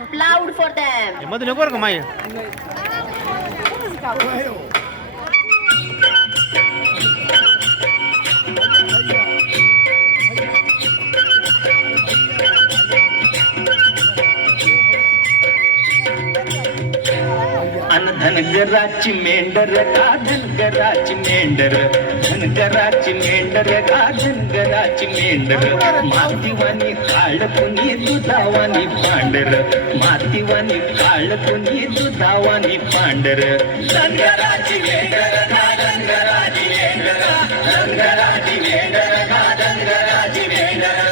Loud for them. मध्ये नको बरं का माय अन धनगराची मेंढर का धनगराची मेंढर धनगराची मेंढर का धनगराची मेंढर मातीवानी काळ कुणी दुधावानी पांढर मातीवानी काळ कुणी दुधावानी पांढर धनगराची मेंढर का धनगराची मेंढर धनगराची मेंढर का धनगराची मेंढर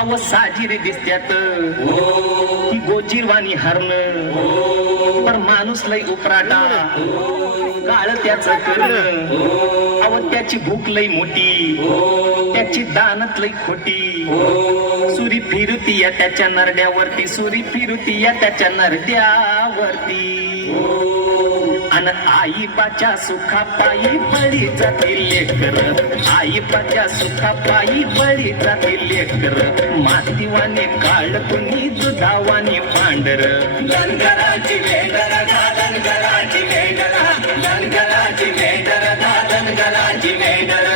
अव साजिरे दिसत्यात ही गोजीरवाणी हरण पर माणूस लय उपराटा काळ त्याच करण अव त्याची भूक लय मोठी त्याची दानत लय खोटी सुरी फिरती या त्याच्या नरड्यावरती सुरी फिरती या त्याच्या नरड्यावरती अन आईबाच्या सुखा पायी बळी जातील लेकर आईबाच्या सुखा पायी बळी जातील लेकर मातीवाने काळ कुणी दुधावाने पांढर धनगराची मेंढर धनगराची मेंढर धनगराची मेंढर धनगराची मेंढर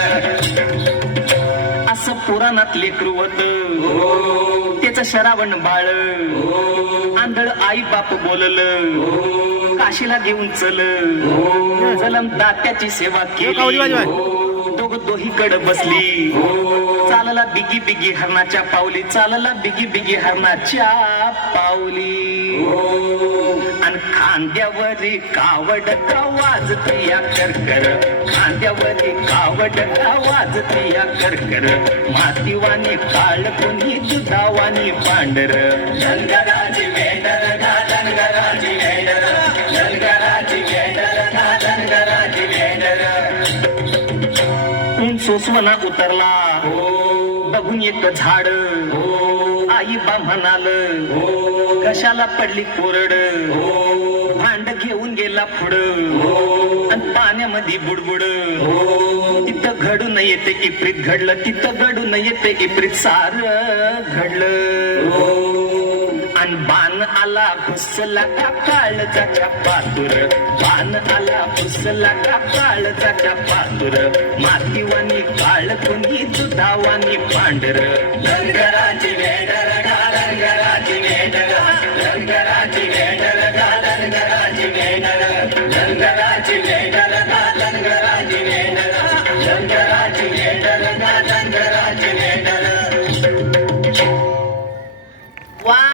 असं पुराणात लेकरू होत त्याच शरावण बाळ आंधळ आई बाप बोललं काशीला घेऊन चल जलम दात्याची सेवा केली दोघ दोहीकड बसली चालला बिगी बिगी हरणाच्या पावली चालला बिगी बिगी हरणाच्या पावली आणि खांद्यावरी कावड का वाजती या करकर खांद्यावरी कावड का वाजती या करकर मातीवानी काळ कुणी दुधावानी पांढर धनगराची मेंढर धनगराची मेंढर धनगराची मेंढर धनगराची मेंढर ऊन सोसवना उतरला बघून एक झाड आई बा म्हणाल कशाला पडली कोरड भांड घेऊन गेला पुढं आणि पाण्यामध्ये बुडबुड तिथं घडून येते इप्रीत घडलं तिथं घडून येते इप्रीत सार घडलं आणि बाण आला घुसला का काळजाच्या पातूर बाण आला घुसला का काळजाच्या पातूर मातीवानी काळ कुणी दुधावानी पांढर धनगराची मेंढर